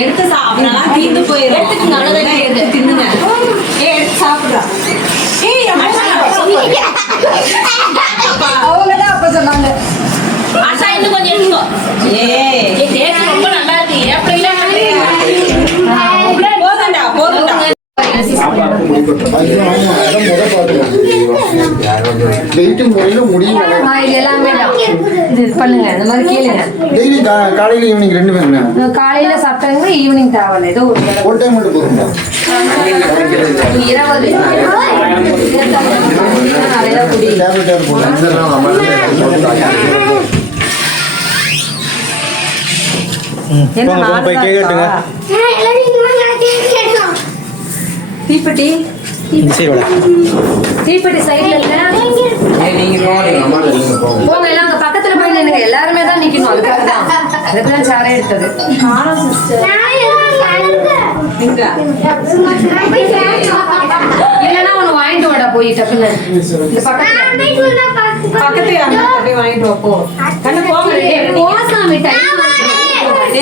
எடுத்து சாப்பிடலாம் தீந்து போயிடும். எடுத்து நல்லதா எடுத்து தின்னுங்க. எடுத்து சாப்பிடுறா. அவங்கதான் அப்ப சொன்னாங்க. ஆசா இன்னும் கொஞ்சம் எடுத்துக்கோ. டேஸ்ட் ரொம்ப நல்லா இருக்கு. போதும்டா போதும்டா. காலையில ஈவினிங் ரெண்டு பேருங்க. காலையில சாப்பிட்டாங்க ஈவினிங் தேவையில்ல. ஏதோ ஒரு டைம் மட்டும் போதும். 20 தீப்பெட்டி தீப்பெட்டி சைடுல இல்ல. போங்க எல்லாம் அங்க பக்கத்துல போய் நின்னுங்க. எல்லாருமே தான் நிக்கணும். அதுக்காக தான் அதுக்குதான் சாரே எடுத்தது. இல்லன்னா ஒண்ணு வாங்கிட்டு வாடா போய் டக்குன்னு. இந்த பக்கத்து வாங்கிட்டு வா போ. போசாமி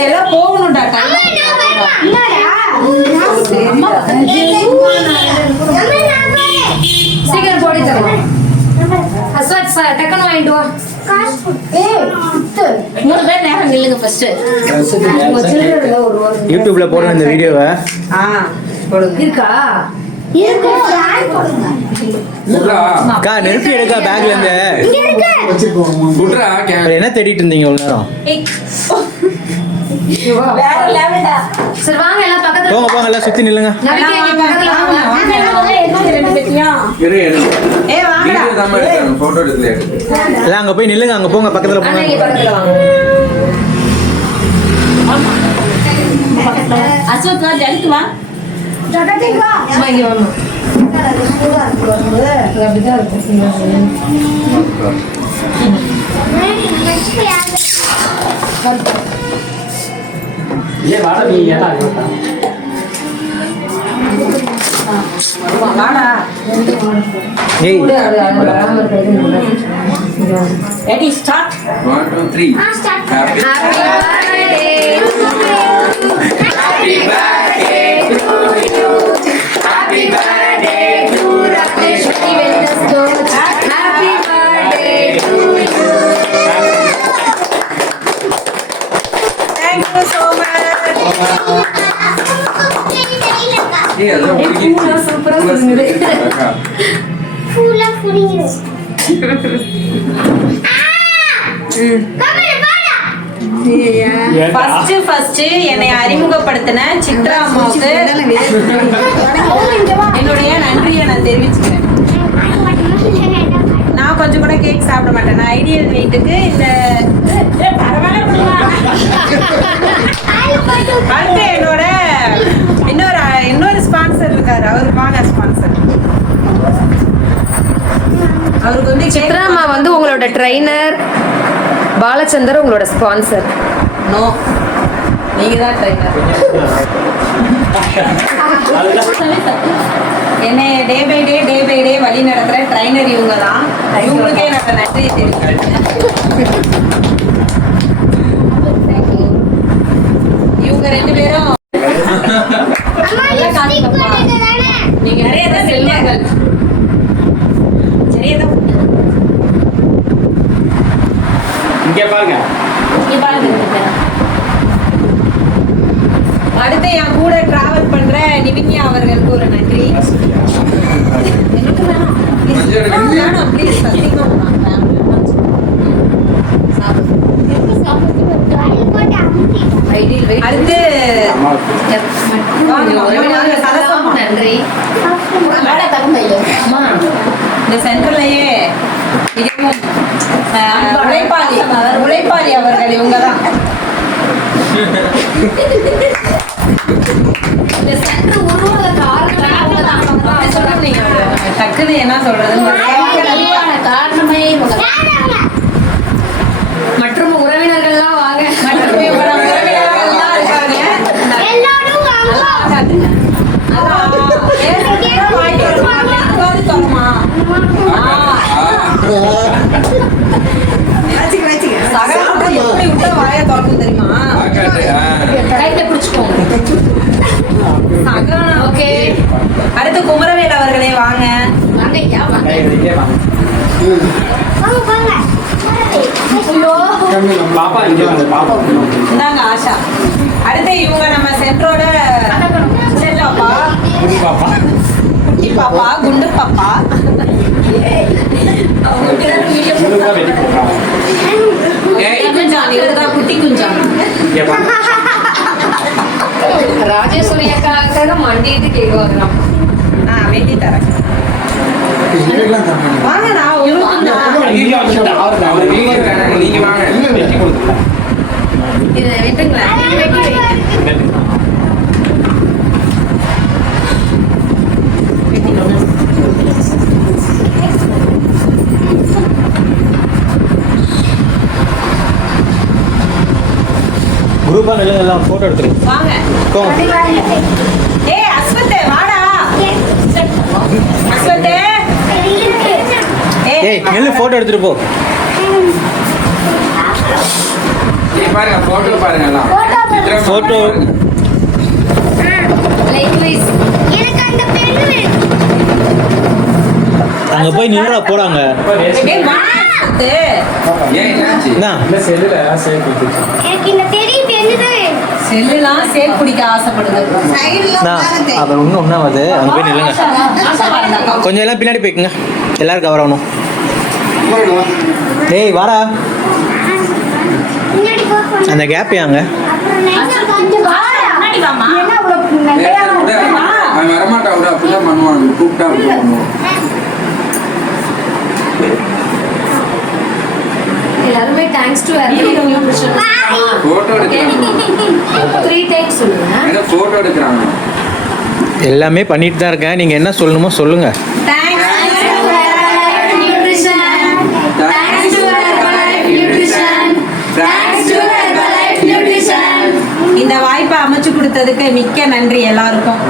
எல்லாம் போகணும்டா. சீக்கிரம் போடி தரேன். டக்குன்னு வாங்கிட்டு வா. 3 பேர் நேரம் நில்லுங்க. ஃபர்ஸ்ட் யூடியூப்ல போடுற இந்த வீடியோவை இருக்கா அக்கா நெருப்பி எடுக்கா பேக்ல இருந்து என்ன தேடிட்டு இருந்தீங்க ஒரு நேரம்? சரி வாங்க எல்லாம் பக்கத்துல போங்க போங்க எல்லாம் சுத்தி நில்லுங்க. எல்லாம் அங்க போய் நில்லுங்க. அங்க போங்க பக்கத்துல போங்க. அசோக் ஜலித்து வா. Ready, start. 1, 2, 3. Happy birthday. Happy birthday to you. Happy birthday to Rakesh. Happy birthday to you. Thank you so much. Hey, adha pudi. Super sunnude. Fula furiyo. First என்னை அறிமுகப்படுத்தின சித்ரா அம்மாவுக்கு என்னுடைய நன்றியை நான் தெரிவிச்சுக்கிறேன். நான் கொஞ்சம் கூட கேக் சாப்பிட மாட்டேன். நான் ஐடியல் வெயிட்டுக்கு இந்த அடுத்து என்னோட இன்னொரு ஸ்பான்சர் இருக்காரு. அவரு வாங்க ஸ்பான்சர். அவருக்கு வந்து சித்ரா அம்மா வந்து உங்களோட ட்ரைனர், பாலச்சந்தர் உங்களோட ஸ்பான்சர். நோ, நீங்க தான் ட்ரைனர். என்னை டே பை டே வழி நடத்துற ட்ரைனர் இவங்க தான். இவங்களுக்கே எனக்கு நன்றி தெரிவிக்கிறேன். இவங்க 2 பேரும் நீங்க நிறைய தான் செல்வார்கள். சரியாதான் இங்க பாருங்க. அடுத்து என் கூட டிராவல் பண்ற நிவின்யா அவர்களுக்கு ஒரு நன்றி. வேணாம் ப்ளீஸ். அடுத்து நன்றி. இந்த சென்டர்லயே மிகவும் உழைப்பாளி அவர்கள் இவங்க தான். டக்குன்னு என்ன சொல்றதுன்னு காரணமே மற்றும் உறவினர்கள்லாம் வாங்க. மற்றும் உறவினர்கள்லாம் இருக்காங்க. சகல எப்படி விட்டா வாயை திறக்கும் தெரியுமா? ஆக்காட்டு, ஆ. கையில பிடிச்சுக்கோங்க. சகனம். ஓகே. அடுத்து குமரவேல் அவர்களே வாங்க. வாங்க ஐயா, வாங்க. வாங்க வாங்க ஐயோ. பாப்பா இங்கே வாங்க பாப்பா இந்தாங்க ஆஷா. அடுத்து இவங்க நம்ம சென்ட்ரோட செல்லப்பா, குட்டி பாப்பா, குண்டு பாப்பா. ஏய், குஞ்சான் இவர்தான் குட்டி குஞ்சான். ராஜேஸ்வரி அக்காக்காக மண்டிட்டு கேட்குவாங்க. வேண்டி தரேன். இதெல்லாம் தரணும். வாங்கண்ணா உங்களுக்கும் தான். அவர் வீட்டுல இருக்காங்க, நீங்க வாங்க. இதை வெட்டுங்களேன். வெட்டி வைங்க. குரூப்பா நில்லுங்க, எல்லாம் போட்டோ எடுத்துருங்க. வாங்க. போங்க. ஏய் அஸ்வத்தே வாடா. அஸ்வத்தே. ஏய் நெல்லு போட்டோ எடுத்துட்டு போ. ஏய், பாருங்க போட்டோ பாருங்க எல்லாம். சித்திரம் Photo. லைக்வைஸ். எனக்கு அந்த பென் வேணும் அங்க போய் நின்றா போறாங்க. ஏய் வா அஸ்வத்தே. ஏன் என்னாச்சு? என்ன எனக்கு இந்த பெரிய பென் தான் வேணும் செல்லுலாம் சேக் குடிக்க ஆசைப்படுது. அது ஒன்றும் ஒன்றாவது. அங்கே போய் நில்லுங்க. ஆஷா வாங்க. கொஞ்சம் எல்லாம் பின்னாடி போய்க்குங்க, எல்லாரும் கவர் ஆகணும். குமரவேல் வா. ஏய் வாடா, முன்னாடி போ அந்த கேப் ஏங்க. அப்புறம் நெக்ஸ்ட் கொஞ்சம் வாடா முன்னாடி வாமா. என்ன அவ்வளவு ஏய், விடு. அவன் வரமாட்டான் விட, அப்படிதான் பண்ணுவான். கூப்பிட்டா அப்படிதான் பண்ணுவான். எல்லாருமே தேங்க்ஸ் டு நியூட்ரிஷன். போட்டோ எடுக்கிறாங்க. 3 டைம்ஸ் சொல்லுங்க. எங்க போட்டோ எடுக்கிறாங்க? எல்லாமே பண்ணிட்டு தான் இருக்கேன். நீங்கள் என்ன சொல்லணுமோ சொல்லுங்க. தேங்க்ஸ். இந்த வாய்ப்பை அமைச்சு கொடுத்ததுக்கு மிக்க நன்றி எல்லாருக்கும்.